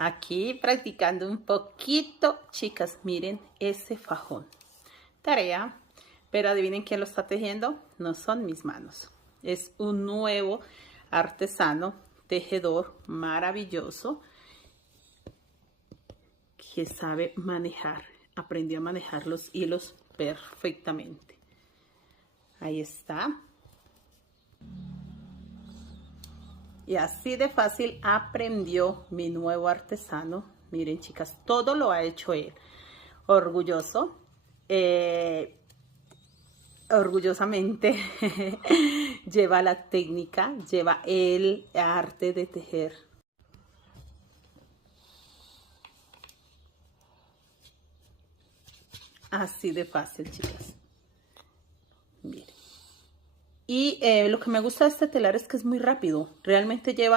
Aquí practicando un poquito, chicas, miren ese fajón. Tarea, pero adivinen quién lo está tejiendo. No son mis manos. Es un nuevo artesano, tejedor maravilloso que sabe manejar. Aprendió a manejar los hilos perfectamente. Ahí está. Y así de fácil aprendió mi nuevo artesano. Miren, chicas, todo lo ha hecho él. Orgulloso. Orgullosamente lleva la técnica, lleva el arte de tejer. Así de fácil, chicas. Miren. Y lo que me gusta de este telar es que es muy rápido. Realmente lleva